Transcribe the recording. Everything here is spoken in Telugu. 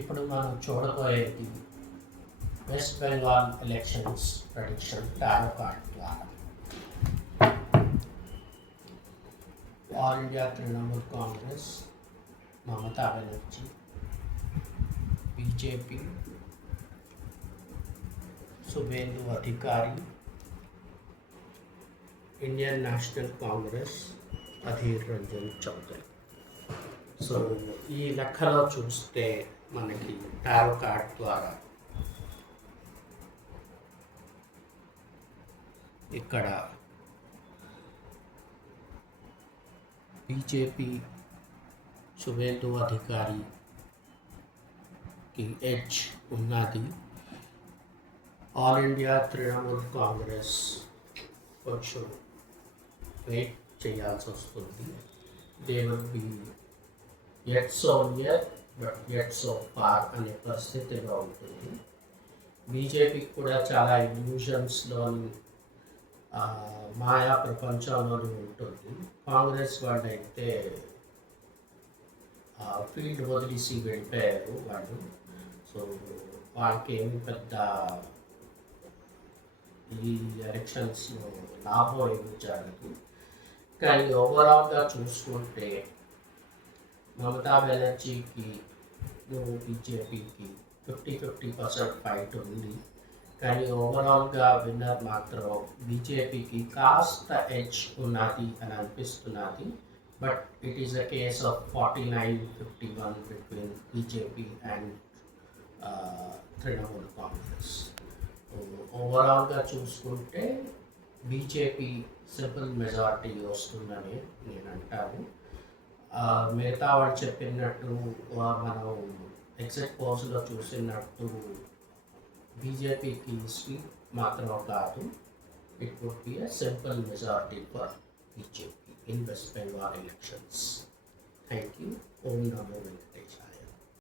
ఇప్పుడు మనం చూడబోయేది West Bengal elections prediction tarot card ద్వారా. All India Trinamool Congress, Mamata Banerjee, BJP, Suvendu Adhikari, Indian National Congress, Adhir Ranjan Chowdhury. So ఈ లెక్కలో చూస్తే మనకి టారో కార్డ్ ద్వారా ఇక్కడ బీజేపీ శుభేందు అధికారికి ఎడ్జ్ ఉన్నది. ఆల్ ఇండియా తృణమూల్ కాంగ్రెస్ కొంచెం వెయిట్ చేయాల్సి వస్తుంది. They will be yet so near but yet so far అనే పరిస్థితిగా ఉంటుంది. బీజేపీకి కూడా చాలా ఇల్యూషన్స్లోని మాయా ప్రపంచంలోని ఉంటుంది. కాంగ్రెస్ వాళ్ళు అయితే ఫీల్డ్ వదిలేసి వెళ్ళిపోయారు వాళ్ళు. సో వాళ్ళకి ఏమి పెద్ద ఈ ఎలక్షన్స్లో లాభం ఏమి జరగదు. కానీ ఓవరాల్గా చూసుకుంటే మమతా బెనర్జీకి బీజేపీకి 50-50% ఫైట్ ఉంది. కానీ ఓవరాల్గా విన్నర్ మాత్రం బీజేపీకి కాస్త ఎడ్జ్ ఉన్నది అని అనిపిస్తున్నది. But it is a case of 49-51 between BJP and Trinamool Congress. ఓవరాల్గా చూసుకుంటే బీజేపీ సింపుల్ మెజారిటీ వస్తుందని నేను అంటాను. మిగతా వాళ్ళు చెప్పినట్టు మనం ఎగ్జిట్ పోల్స్లో చూసినట్టు బీజేపీకి సీట్ మాత్రం కాదు. It would be a simple majority for BJP in West Bengal elections. Thank you. ఓం నమో వెంకటేశాయ.